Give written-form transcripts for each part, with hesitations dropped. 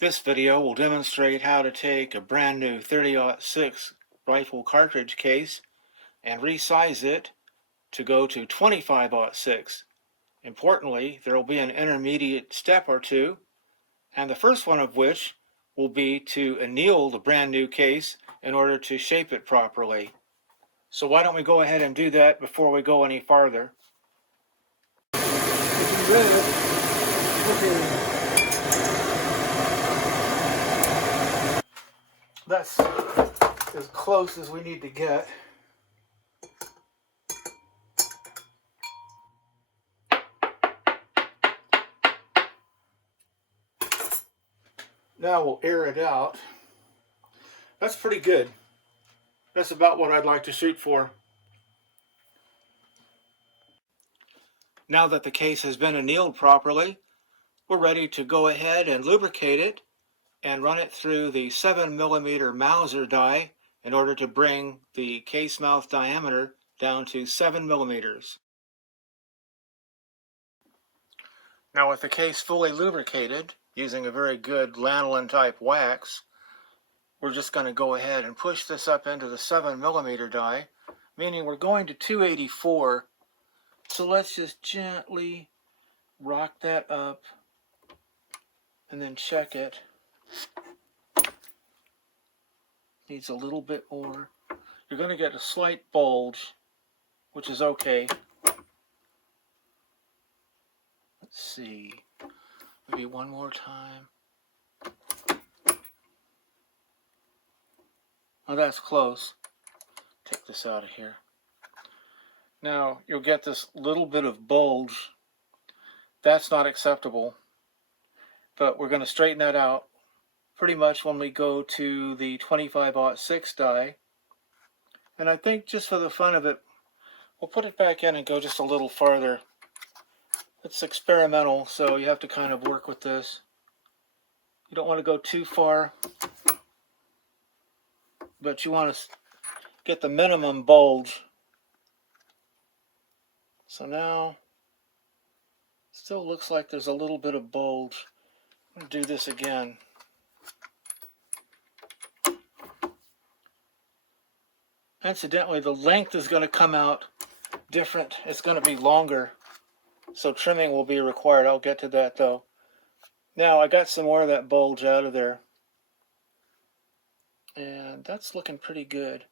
This video will demonstrate how to take a brand new 30-06 rifle cartridge case and resize it to go to 25-06. Importantly, there will be an intermediate step or two, and the first one of which will be to anneal the brand new case in order to shape it properly. So why don't we go ahead and do that before we go any farther. That's as close as we need to get. Now we'll air it out. That's pretty good. That's about what I'd like to shoot for. Now that the case has been annealed properly, we're ready to go ahead and lubricate it and run it through the 7mm Mauser die in order to bring the case mouth diameter down to 7mm. Now with the case fully lubricated, using a very good lanolin type wax, we're just going to go ahead and push this up into the 7mm die, meaning we're going to 284. So let's just gently rock that up and then check it. Needs a little bit more. You're going to get a slight bulge, which is okay. Let's see. Maybe one more time. Oh, that's close. Take this out of here. Now, you'll get this little bit of bulge. That's not acceptable. But we're going to straighten that out pretty much when we go to the 25-06 die. And I think just for the fun of it, we'll put it back in and go just a little farther. It's experimental, so you have to kind of work with this. You don't want to go too far, but you want to get the minimum bulge. So now, still looks like there's a little bit of bulge. I'm going to do this again. Incidentally, the length is going to come out different. It's going to be longer, so trimming will be required. I'll get to that though. Now I got some more of that bulge out of there, and that's looking pretty good.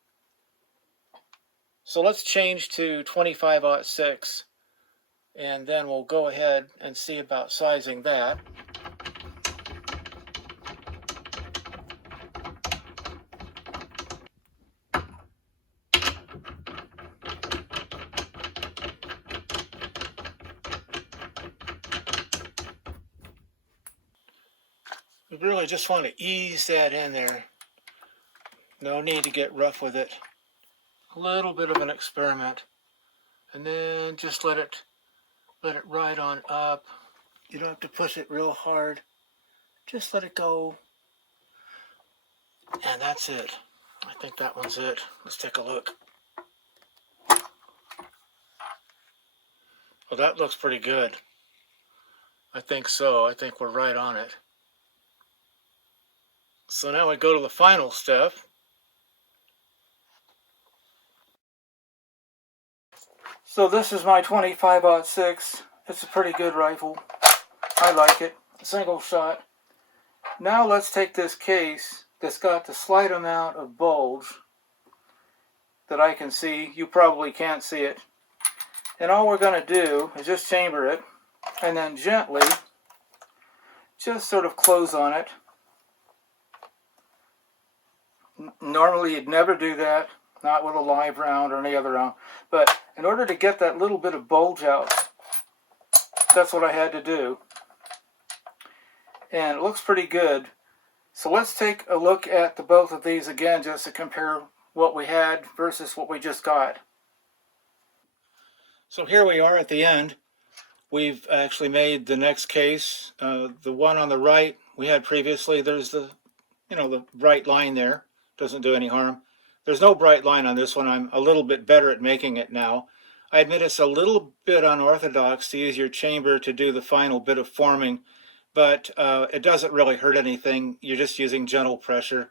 So let's change to 25-06, and then we'll go ahead and see about sizing that. We really just want to ease that in there. No need to get rough with it. A little bit of an experiment. And then just let it ride on up. You don't have to push it real hard. Just let it go. And that's it. I think that one's it. Let's take a look. Well, that looks pretty good. I think so. I think we're right on it. So now we go to the final step. So this is my 25-06. It's a pretty good rifle. I like it. Single shot. Now let's take this case that's got the slight amount of bulge that I can see. You probably can't see it. And all we're going to do is just chamber it and then gently just sort of close on it. Normally you'd never do that, not with a live round or any other round, but in order to get that little bit of bulge out, that's what I had to do. And it looks pretty good. So let's take a look at the both of these again just to compare what we had versus what we just got. So here we are at the end. We've actually made the next case. The one on the right we had previously, there's the bright line there. Doesn't do any harm. There's no bright line on this one. I'm a little bit better at making it now. I admit it's a little bit unorthodox to use your chamber to do the final bit of forming, but it doesn't really hurt anything. You're just using gentle pressure,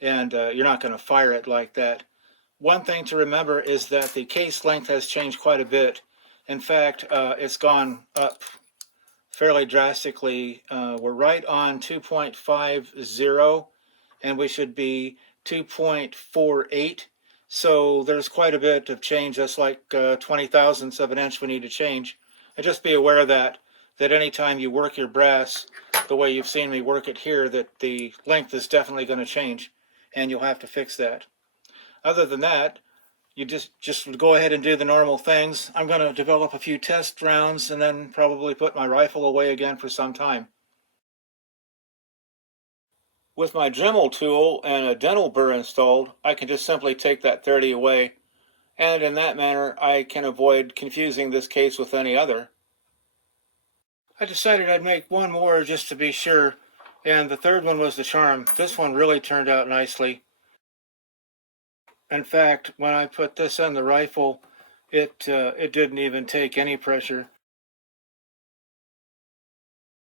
and you're not going to fire it like that. One thing to remember is that the case length has changed quite a bit. In fact, it's gone up fairly drastically. We're right on 2.50, and we should be 2.48. So there's quite a bit of change. That's like 20 thousandths of an inch we need to change. And just be aware of that anytime you work your brass the way you've seen me work it here, that the length is definitely going to change, and you'll have to fix that. Other than that, you just go ahead and do the normal things. I'm going to develop a few test rounds and then probably put my rifle away again for some time. With my Dremel tool and a dental burr installed, I can just simply take that 30 away, and in that manner I can avoid confusing this case with any other. I decided I'd make one more just to be sure, and the third one was the charm. This one really turned out nicely. In fact, when I put this on the rifle, it didn't even take any pressure.